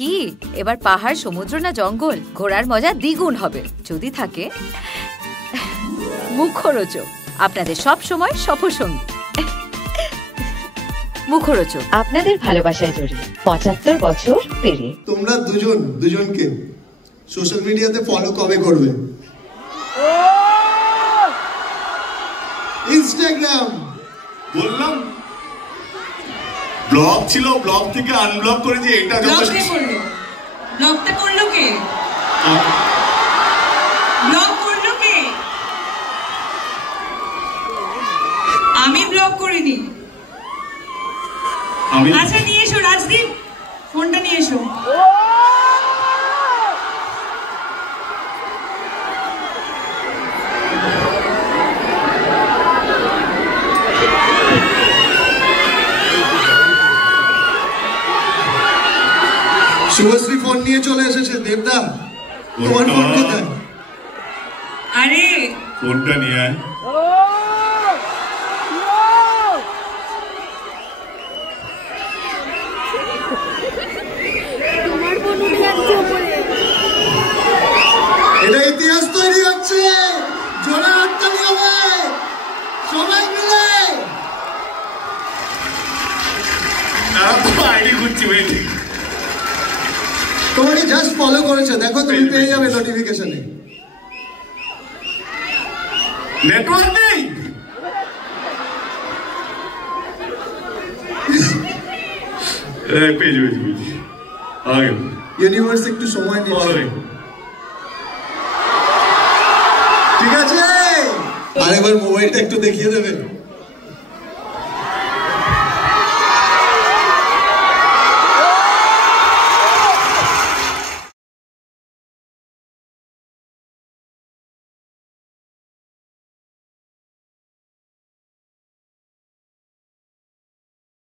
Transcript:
কি এবার পাহাড়, সমুদ্র না জঙ্গল? ঘোরার মজা দ্বিগুণ হবে যদি থাকে মুখরোচক, আপনাদের সব সময় সফরসঙ্গী। মুখরোচক আপনাদের ভালোবাসায় জড়িয়ে ৭৫ বছর পেরিয়ে। তোমরা দুজনকে সোশ্যাল মিডিয়াতে ফলো কবে করবে? ইনস্টাগ্রাম বললাম ব্লগ ছিল, ব্লগ থেকে আনব্লক করেছি। এটা যথেষ্ট। ব্লগটা করলো কে? ব্লগ করলো কে? আমি ব্লগ করিনি। আচ্ছা নিয়ে এসো রাজদীপ, ফোনটা নিয়ে এসো। শুভশ্রী ফোন নিয়ে চলে এসেছে। দেবদা, তোমার ফোন কোথায়? আরে ফোনটা নিয়ে আয়। এটা ইতিহাস তৈরি হচ্ছে। জোরে হাততালি হবে সবাই মিলে। আইডি খুঁজছি, ওয়েটিং। তোমাকে জাস্ট ফলো করেছে, দেখো তুমি পেয়ে যাবে নোটিফিকেশনে। নেটওয়ার্ক নেই। পেজ আগে ইউনিভার্স একটু সময় দিচ্ছে। ঠিক আছে, আরেকবার মোবাইলটা একটু দেখিয়ে দেবে।